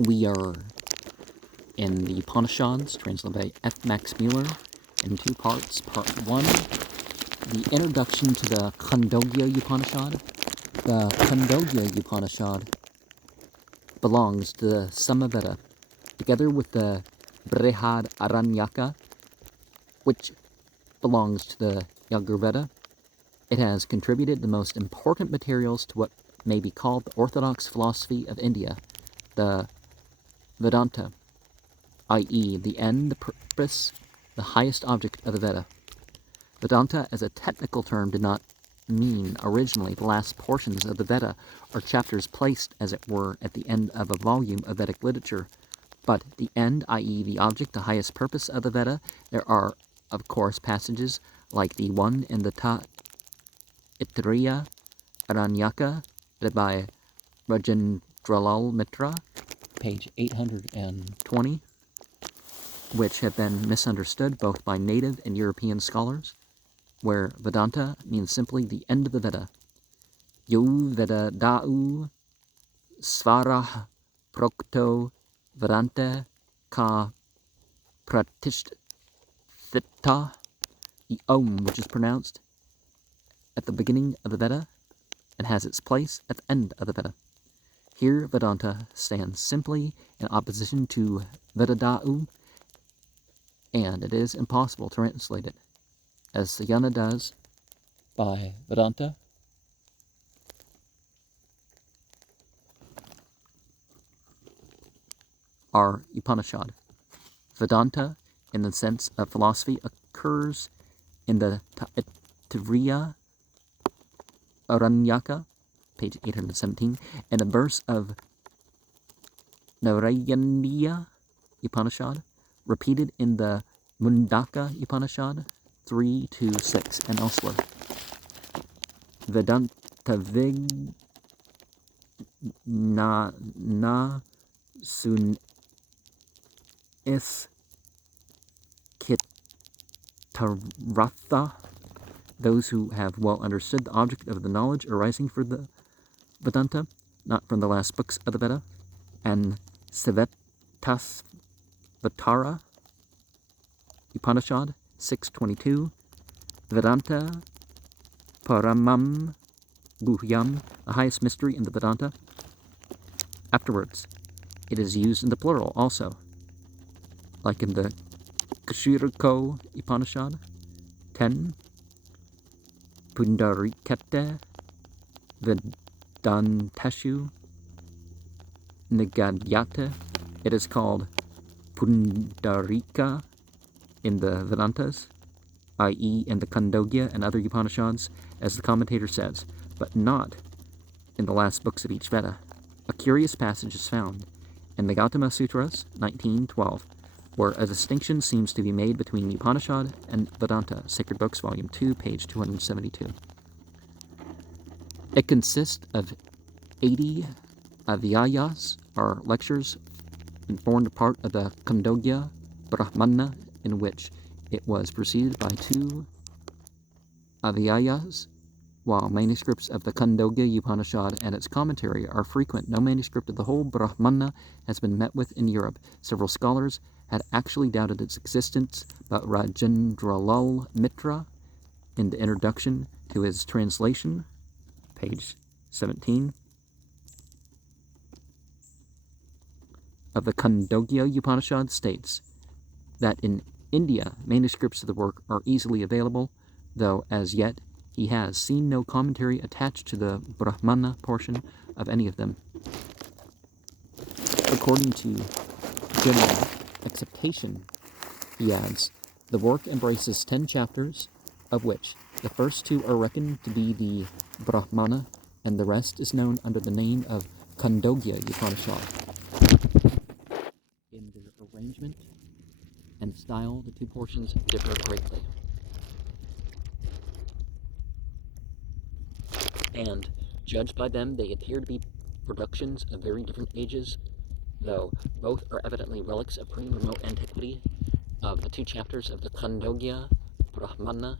We are in the Upanishads, translated by F. Max Muller, in two parts. Part 1, the introduction to the Khandogya Upanishad. The Khandogya Upanishad belongs to the Samaveda, together with the Brihad Aranyaka, which belongs to the Yajurveda. It has contributed the most important materials to what may be called the orthodox philosophy of India, the Vedanta, i.e. the end, the purpose, the highest object of the Veda. Vedanta as a technical term did not mean originally the last portions of the Veda or chapters placed, as it were, at the end of a volume of Vedic literature, but the end, i.e. the object, the highest purpose of the Veda. There are, of course, passages like the one in the Taittiriya Aranyaka, read by Rajendralal Mitra, page 820, which have been misunderstood both by native and European scholars, where Vedanta means simply the end of the Veda. Yo Veda Da'u Svarah Prokto Vedanta Ka Pratishtita, the Om, which is pronounced at the beginning of the Veda and has its place at the end of the Veda. Here, Vedanta stands simply in opposition to Vedada'u, and it is impossible to translate it, as Sayana does, by Vedanta. Our Upanishad. Vedanta, in the sense of philosophy, occurs in the Taittiriya Aranyaka, page 817, and a verse of Narayaniya Upanishad, repeated in the Mundaka Upanishad 3-6 and elsewhere. Vedanta na sun is Kitaratha, those who have well understood the object of the knowledge arising from the Vedanta, not from the last books of the Veda, and Savetasvatara Upanishad 6:22, Vedanta Paramam Guhyam, the highest mystery in the Vedanta. Afterwards, it is used in the plural also, like in the Kshirako Upanishad 10, Pundarikete Vedanteshu Nigadyate. It is called Pundarika in the Vedantas, i.e. in the Khandogya and other Upanishads, as the commentator says, but not in the last books of each Veda. A curious passage is found in the Gautama Sutras 19:12, where a distinction seems to be made between Upanishad and Vedanta, Sacred Books, Volume 2, page 272. It consists of 80 adhyayas, or lectures, and formed part of the Khandogya Brahmana, in which it was preceded by 2 adhyayas, while manuscripts of the Khandogya Upanishad and its commentary are frequent. No manuscript of the whole Brahmana has been met with in Europe. Several scholars had actually doubted its existence, but Rajendralal Mitra, in the introduction to his translation, page 17, of the Khandogya Upanishad, states that in India manuscripts of the work are easily available, though as yet he has seen no commentary attached to the Brahmana portion of any of them. According to general acceptation, he adds, the work embraces 10 chapters, of which the first 2 are reckoned to be the Brahmana, and the rest is known under the name of Khandogya Upanishad. In their arrangement and style, the 2 portions differ greatly, and judged by them, they appear to be productions of very different ages, though both are evidently relics of pretty remote antiquity. Of the 2 chapters of the Khandogya Brahmana,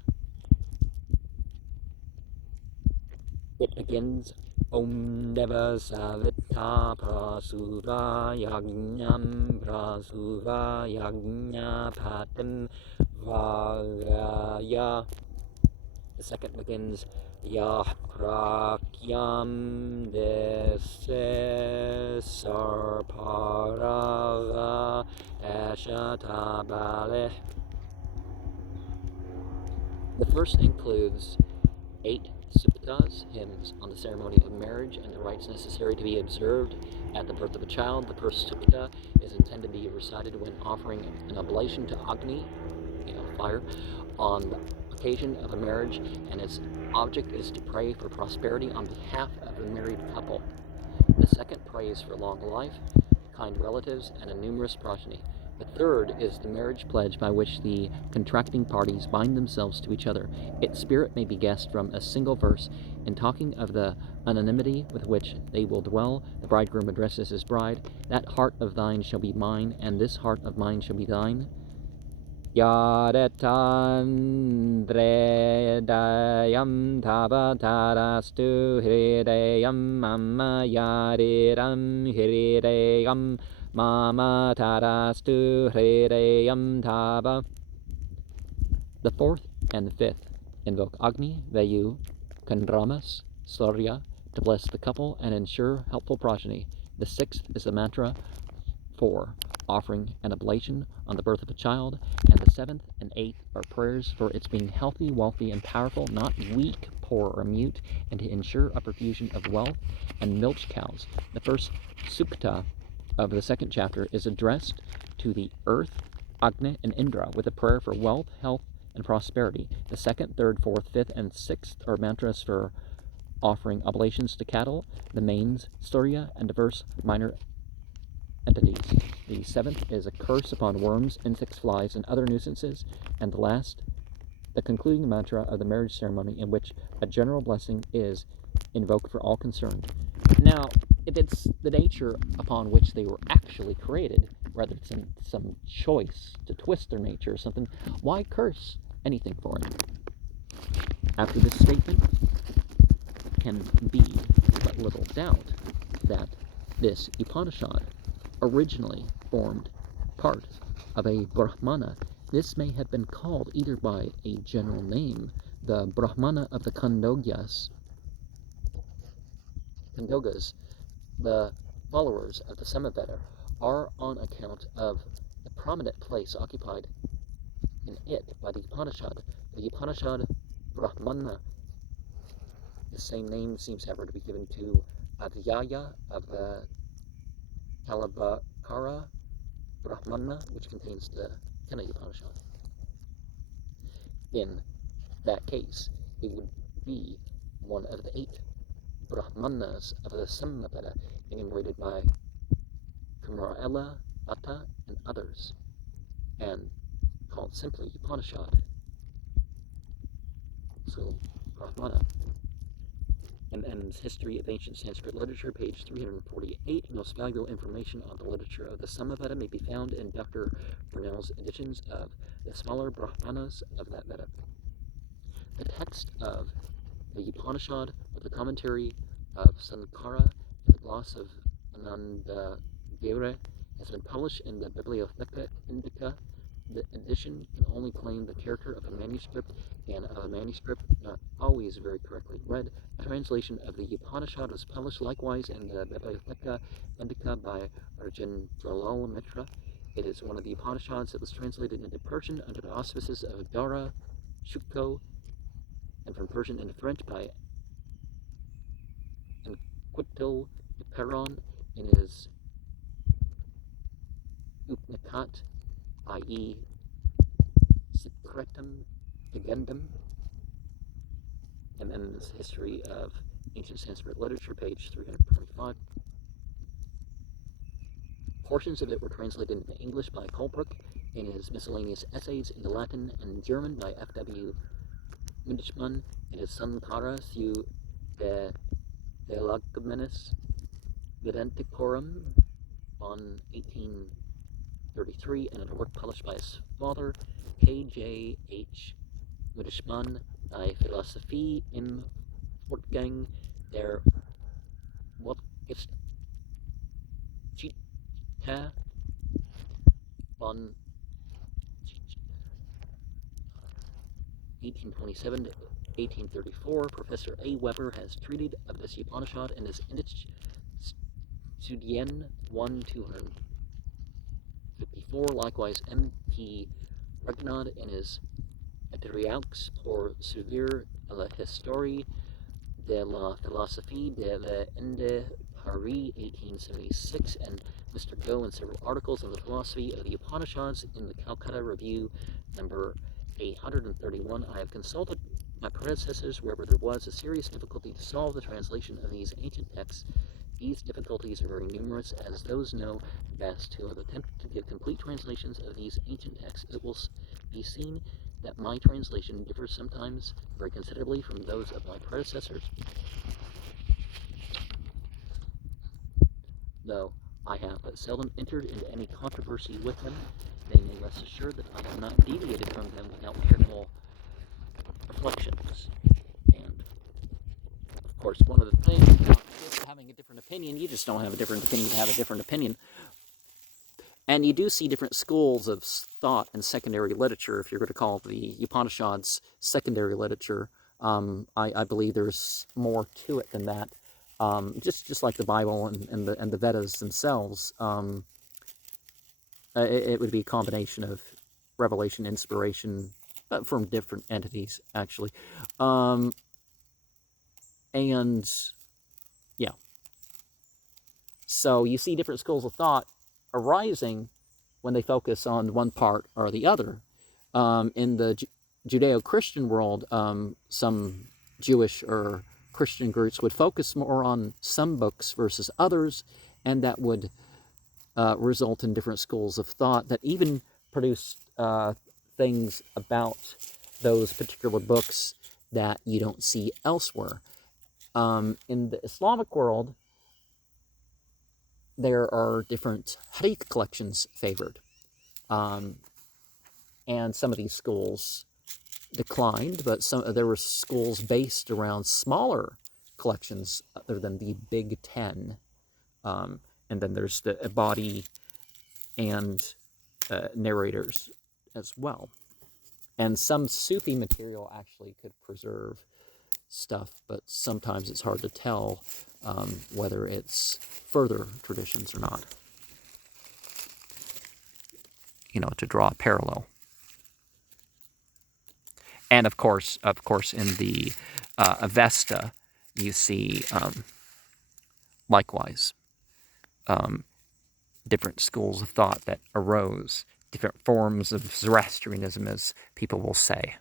it begins Om Deva Savita Brasura Yagnyam Brasura Yagnya Patim Vagaya. The second begins Yakrakyam Dese Sarparaga Ashatabaleh. The first includes 8 suptas, hymns on the ceremony of marriage and the rites necessary to be observed at the birth of a child. The first supta is intended to be recited when offering an oblation to Agni, fire, on the occasion of a marriage, and its object is to pray for prosperity on behalf of the married couple. The second prays for long life, kind relatives, and a numerous progeny. The third is the marriage pledge by which the contracting parties bind themselves to each other. Its spirit may be guessed from a single verse. In talking of the anonymity with which they will dwell, the bridegroom addresses his bride, "That heart of thine shall be mine, and this heart of mine shall be thine." Yaretandredayam tavatarastu hridayam mama yariram hridayam mama tarastu hridayam tava. The fourth and the fifth invoke Agni, Vayu, Kandramas, Surya to bless the couple and ensure helpful progeny. The sixth is the mantra for offering an oblation on the birth of a child, and the seventh and eighth are prayers for its being healthy, wealthy, and powerful, not weak, poor, or mute, and to ensure a profusion of wealth and milch cows. The first sukta of the second chapter is addressed to the earth, Agni, and Indra, with a prayer for wealth, health, and prosperity. The second, third, fourth, fifth, and sixth are mantras for offering oblations to cattle, the mains, Surya, and diverse minor entities. The seventh is a curse upon worms, insects, flies, and other nuisances. And the last, the concluding mantra of the marriage ceremony, in which a general blessing is invoked for all concerned. Now, if it's the nature upon which they were actually created, rather than some choice to twist their nature or something, why curse anything for it? After this statement, can be but little doubt that this Upanishad originally formed part of a Brahmana. This may have been called either by a general name, the Brahmana of the Khandogyas, the followers of the Samaveda, are on account of the prominent place occupied in it by the Upanishad. The Upanishad Brahmana, the same name seems ever to be given to Adhyaya of the Kalabhakara Brahmana, which contains the Khandogya Upanishad. In that case, it would be one of the 8 Brahmanas of the Samaveda, enumerated by Kumarela, Bhatta, and others, and called simply Upanishad. So, Brahmana. M.M.'s History of Ancient Sanskrit Literature, page 348. Most valuable information on the literature of the Samaveda may be found in Dr. Burnell's editions of the smaller Brahmanas of that Veda. The text of the Upanishad, with the commentary of Sankara and the gloss of Anandagiri, has been published in the Bibliotheca Indica. The edition can only claim the character of a manuscript, and of a manuscript not always very correctly read. A translation of the Upanishad was published likewise in the Bibliotheca Indica by Rajendralal Mitra. It is one of the Upanishads that was translated into Persian under the auspices of Dara Shukko, and from Persian into French by Anquetil de Perron in his Upnikat, i.e. Secretum Agendum, M.M.'s History of Ancient Sanskrit Literature, page 325. Portions of it were translated into English by Colebrook in his miscellaneous essays, into Latin and German by F.W. Mundschmann in his Sankara Seu de Legamenis Vedenticorum on 1833, and in a work published by his father, K.J.H. Mundschmann, Die Philosophie im Fortgang der Khandogya Upanishad 1827 to 1834. Professor A. Weber has treated of this Upanishad in his Studien 1 254. Likewise, M.P. Regnard in his Adriaux pour suivre la histoire de la philosophie de l'Inde Paris 1876, and Mr. Go in several articles of the philosophy of the Upanishads in the Calcutta Review number 831. I have consulted my predecessors wherever there was a serious difficulty to solve the translation of these ancient texts. These difficulties are very numerous, as those know best who have attempted to give complete translations of these ancient texts. It will be seen that my translation differs sometimes very considerably from those of my predecessors. Though I have but seldom entered into any controversy with them, they may rest assured that I have not deviated from them without careful reflections. And, of course, one of the things about having a different opinion, you just don't have a different opinion to have a different opinion. And you do see different schools of thought in secondary literature, if you're going to call the Upanishads secondary literature. I believe there's more to it than that. Just like the Bible and the Vedas themselves, it would be a combination of revelation, inspiration, but from different entities, actually. And, yeah. So you see different schools of thought arising when they focus on one part or the other. In the Judeo-Christian world, some Jewish or Christian groups would focus more on some books versus others, and that would result in different schools of thought that even produce things about those particular books that you don't see elsewhere. In the Islamic world, there are different hadith collections favored. And some of these schools declined, but there were schools based around smaller collections other than the Big Ten. And then there's the body and narrators as well. And some Sufi material actually could preserve stuff, but sometimes it's hard to tell whether it's further traditions or not. To draw a parallel. And of course, in the Avesta, you see likewise different schools of thought that arose, different forms of Zoroastrianism, as people will say.